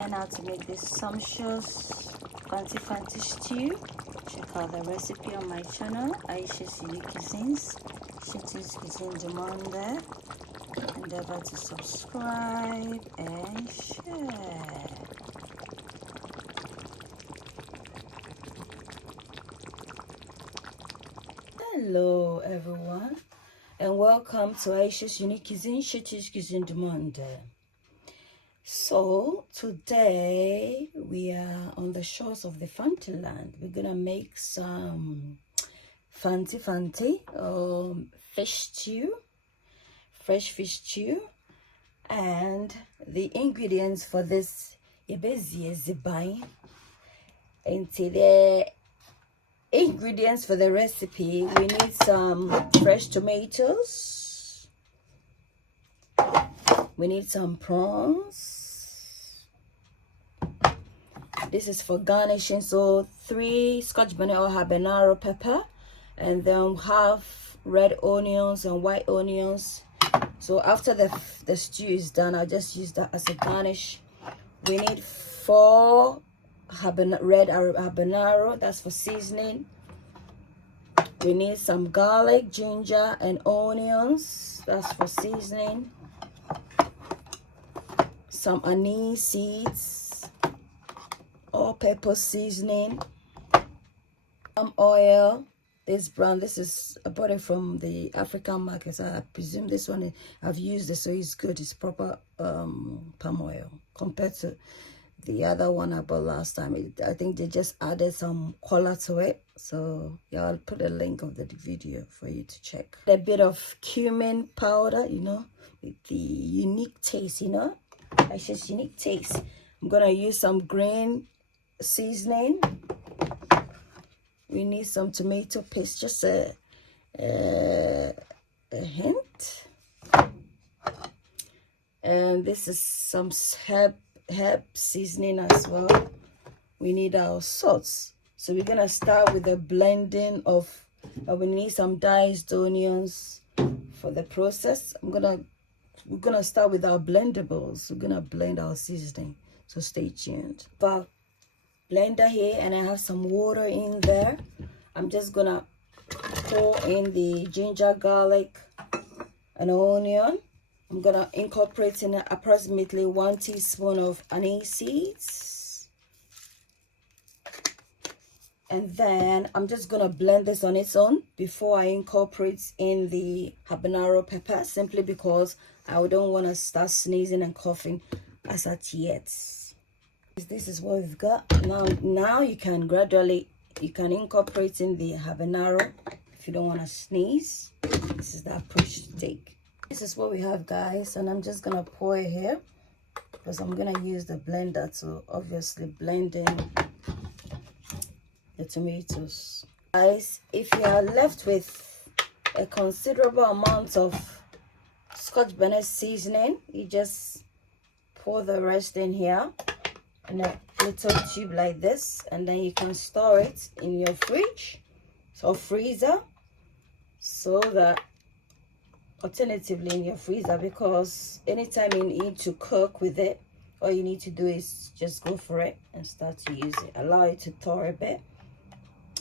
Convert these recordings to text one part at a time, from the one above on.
And how to make this sumptuous Fante Fante stew. Check out the recipe on my channel, Ayesha's Unique Cuisines. SHEABUTTER's Cuisine Demande. Endeavor to subscribe and share. Hello everyone, and welcome to Ayesha's Unique Cuisine, SHEABUTTER's Cuisine Demande. So today we are on the shores of the Fante land. We're gonna make some Fante Fante fish stew, fresh fish stew, and the ingredients for this into the ingredients for the recipe. We need some fresh tomatoes, we need some prawns. This is for garnishing, so 3 Scotch bonnet or Habenaro pepper, and then half red onions and white onions. So after the stew is done, I'll just use that as a garnish. We need 4 red Habenaro, that's for seasoning. We need some garlic, ginger, and onions, that's for seasoning. Some anise seeds, all-purpose seasoning. Some oil. This brand, this is, I bought it from the African market, so I presume this one I've used it, so it's good. It's proper palm oil compared to the other one I bought last time. I think they just added some color to it. So yeah, I'll put a link of the video for you to check. A bit of cumin powder, you know, with the unique taste, you know. It's just unique taste. I'm gonna use some green seasoning. We need some tomato paste, just a hint. And this is some herb seasoning as well. We need our sauce. So we're gonna start with the blending of. We need some diced onions for the process. We're gonna start with our blendables. We're gonna blend our seasoning, so stay tuned. But blender here, and I have some water in there. I'm just gonna pour in the ginger, garlic, and onion. I'm gonna incorporate in approximately 1 teaspoon of anise seeds, and then I'm just gonna blend this on its own before I incorporate in the habanero pepper, simply because I don't want to start sneezing and coughing as at yet. This is what we've got now. You can gradually incorporate in the habanero if you don't want to sneeze. This is the approach to take. This is what we have, guys, and I'm just gonna pour it here because I'm gonna use the blender to obviously blend in the tomatoes. Guys, if you are left with a considerable amount of Scotch bonnet seasoning, you just pour the rest in here in a little tube like this, and then you can store it in your fridge or freezer, so that alternatively in your freezer, because anytime you need to cook with it, all you need to do is just go for it and start to use it. Allow it to thaw a bit,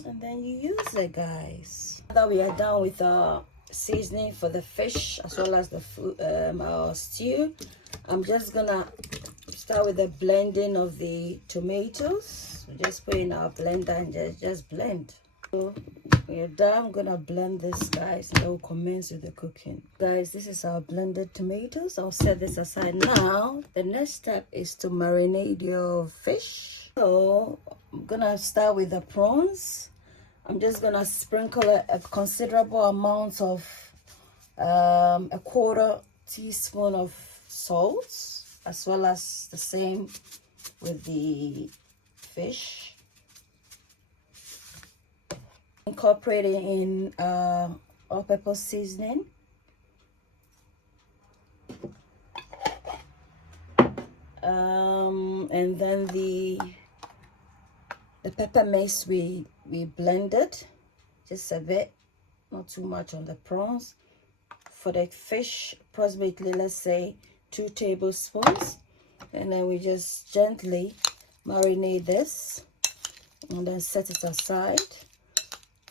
and then you use it, guys. Now that we are done with our seasoning for the fish as well as the our stew, I'm just gonna start with the blending of the tomatoes. We just put in our blender and just blend. So we're done. I'm gonna blend this, guys, and we'll commence with the cooking. Guys, this is our blended tomatoes. I'll set this aside now. The next step is to marinate your fish. So I'm gonna start with the prawns. I'm just gonna sprinkle a considerable amount of a 1/4 teaspoon of salt, as well as the same with the fish. Incorporating in all-purpose seasoning. And then the pepper mix we blended, just a bit, not too much on the prawns. For the fish, approximately, let's say 2 tablespoons. and then we just gently marinate this and then set it aside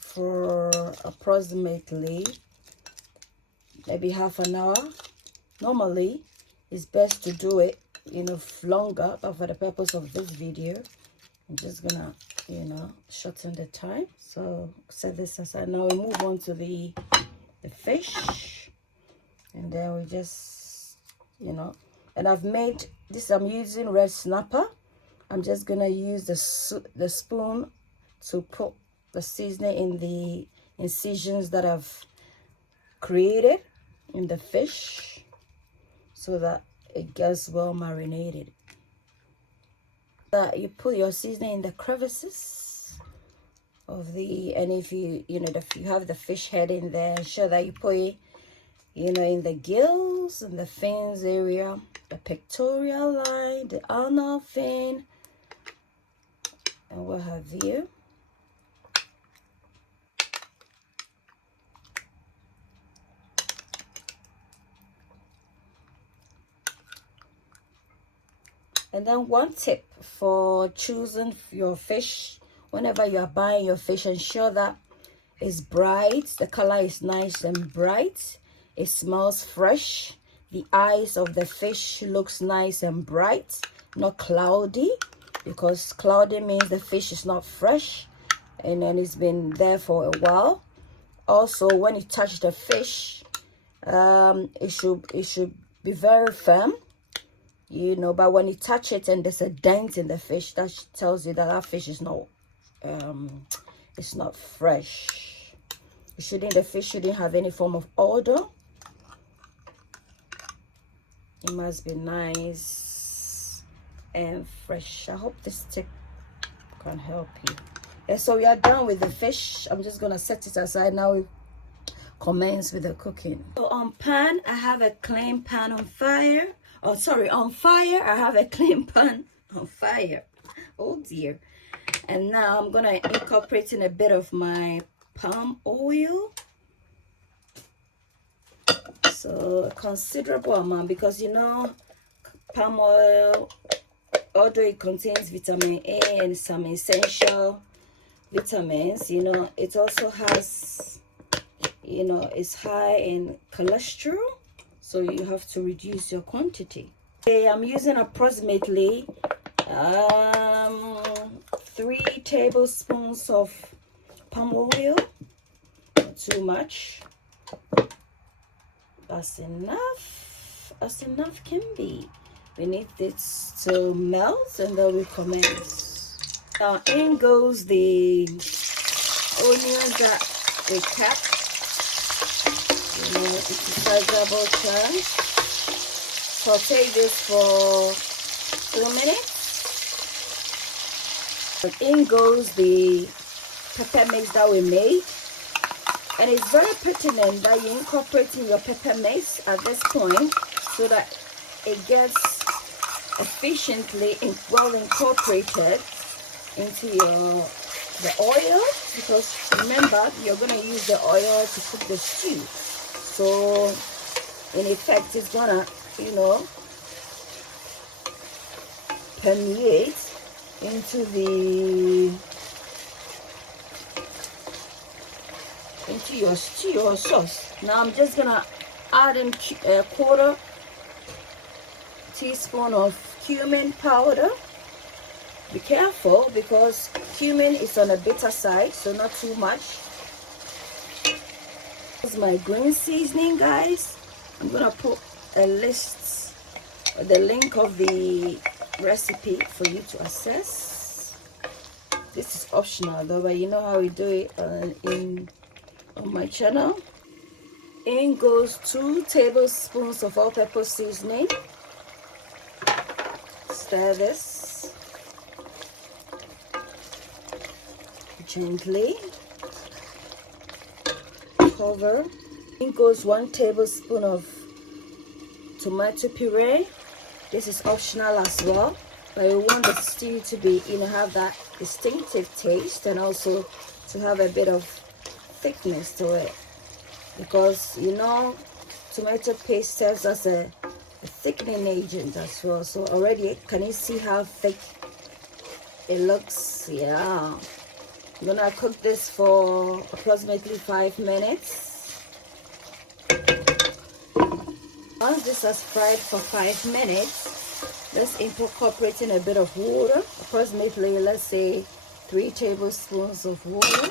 for approximately maybe half an hour. Normally it's best to do it longer, but for the purpose of this video I'm just gonna shorten the time. So set this aside. Now we move on to the fish, and then we just and I've made this, I'm using red snapper. I'm just gonna use the spoon to put the seasoning in the incisions that I've created in the fish so that it gets well marinated. That you put your seasoning in the crevices of and if you have the fish head in there, ensure that you put it in the gills and the fins area, the pectoral line, the anal fin, and what have you. And then one tip for choosing your fish, whenever you are buying your fish, ensure that it's bright, the color is nice and bright, it smells fresh, the eyes of the fish looks nice and bright, not cloudy, because cloudy means the fish is not fresh and then it's been there for a while. Also, when you touch the fish, it should be very firm, but when you touch it and there's a dent in the fish, that tells you that that fish is not it's not fresh. The fish shouldn't have any form of odor. It must be nice and fresh. I hope this tip can help you. And so we are done with the fish. I'm just gonna set it aside now. We commence with the cooking. So on pan, I have a clean pan on fire. Oh, sorry, on fire. I have a clean pan on fire. Oh dear. And now I'm gonna incorporate in a bit of my palm oil. So a considerable amount, because palm oil, although it contains vitamin A and some essential vitamins, it also has, it's high in cholesterol, so you have to reduce your quantity. Okay, I'm using approximately 3 tablespoons of palm oil. Not too much. That's enough. As enough can be. We need this to melt, and then we commence. Now in goes the onions that we cut. It's a sizable chunk. Saute this for 2 minutes. But in goes the pepper mix that we made. And it's very pertinent that you incorporate in your pepper mix at this point so that it gets efficiently and well incorporated into the oil, because remember, you're going to use the oil to cook the stew. So in effect, it's going to permeate into your stew or sauce. Now I'm just gonna add in a 1/4 teaspoon of cumin powder. Be careful, because cumin is on the bitter side, so not too much. This is my green seasoning, guys. I'm gonna put the link of the recipe for you to access. This is optional though, but you know how we do it on my channel. In goes 2 tablespoons of all-purpose seasoning. Stir this gently. Cover. In goes 1 tablespoon of tomato puree. This is optional as well, but we want the stew to be have that distinctive taste, and also to have a bit of thickness to it, because tomato paste serves as a thickening agent as well. So already, can you see how thick it looks? Yeah. I'm gonna cook this for approximately 5 minutes. Once this has fried for 5 minutes, let's incorporate in a bit of water, approximately, let's say 3 tablespoons of water.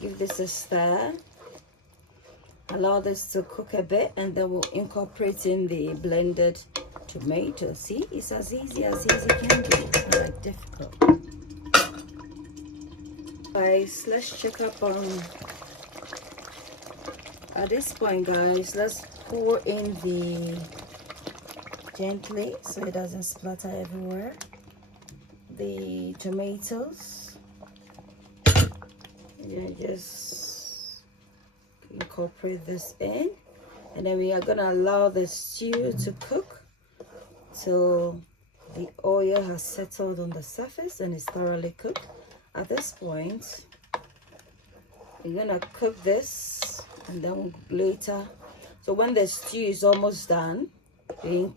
Give this a stir. Allow this to cook a bit, and then we'll incorporate in the blended tomato. See, it's as easy can be. It's not like difficult. Guys, let's check up on, at this point guys, let's pour in the, gently so it doesn't splatter everywhere, the tomatoes. And just incorporate this in, and then we are gonna allow the stew to cook till the oil has settled on the surface and is thoroughly cooked. At this point, we're gonna cook this, and then later, so when the stew is almost done, we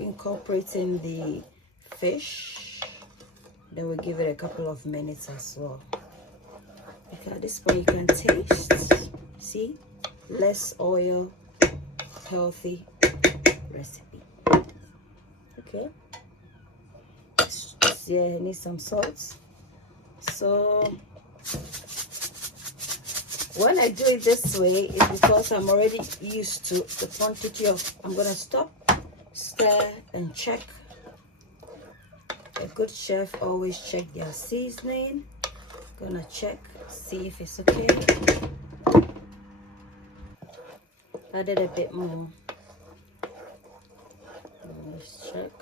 incorporate in the fish. Then we'll give it a couple of minutes as well. Okay, at this point you can taste. See, less oil, healthy recipe. Okay, yeah, I need some salt. So when I do it this way, it's because I'm already used to the quantity of, I'm gonna stop, stir, and check. A good chef always check their seasoning. Gonna check, see if it's okay. Added a bit more. Let's check.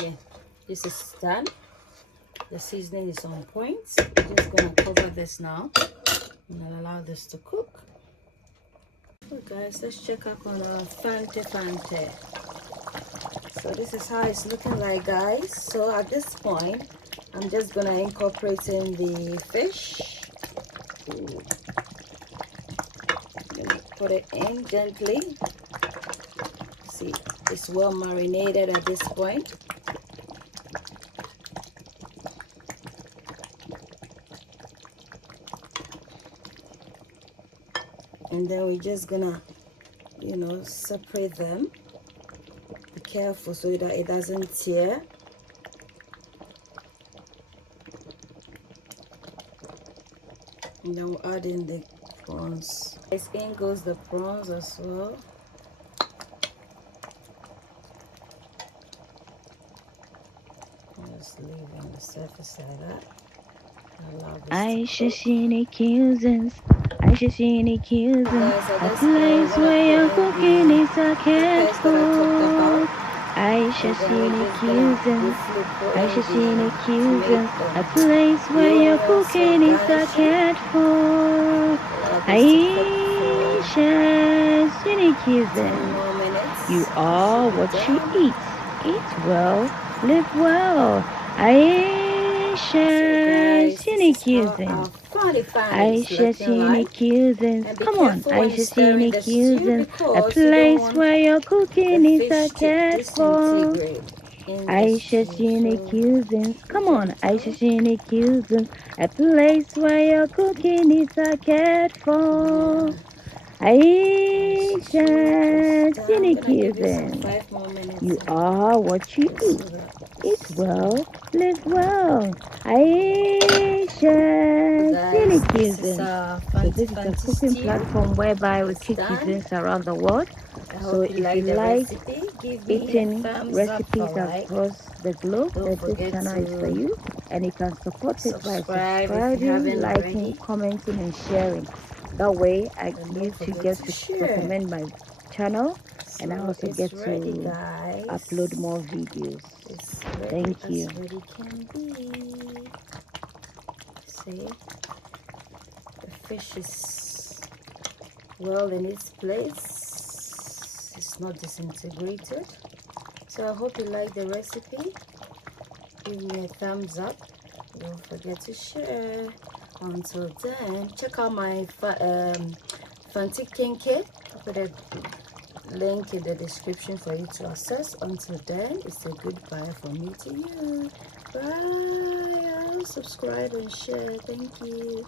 Yeah, this is done. The seasoning is on point. I'm just gonna cover this now and allow this to cook. Okay guys, let's check up on our Fante Fante. So this is how it's looking like, guys. So at this point, I'm just gonna incorporate in the fish. Put it in gently. See, it's well marinated at this point. And then we're just gonna, you know, separate them. Be careful so that it doesn't tear. And then we'll add in the prawns. In goes the prawns as well. Just leave on the surface like that. Ayesha Shini Cuisines, Ayesha Shini Cuisines, a place where your cooking is a cared for. Ayesha Shini Cuisines, Ayesha Shini Cuisines, a place where your cooking is a cared for. Ayesha Shini Cuisines, you are what you eat. Eat well, live well. Ayesha Shini Cuisines. Ayesha Shini Cuisines. Come on, Ayesha Shini Cuisines. A place where your cooking is a cared for. Ayesha Shini Cuisines. Come on, Ayesha Shini Cuisines. A place where your cooking is a cared for. Ayesha Shini Cuisines. You are what you eat. Eat well, live well. Ayesha Shini Cuisines. So this is a cooking platform whereby we cook cuisines around the world. So if you like eating recipes across the globe, then this channel is for you. And you can support it by subscribing, liking, commenting, and sharing. That way, YouTube gets to recommend my channel, and I also get to upload more videos. Thank you. See, the fish is well in its place. It's not disintegrated. So I hope you like the recipe. Give me a thumbs up. Don't forget to share. Until then, check out my Fante Fante. I'll put a link in the description for you to access. Until then, it's a goodbye from me to you. Bye. Subscribe and share. Thank you.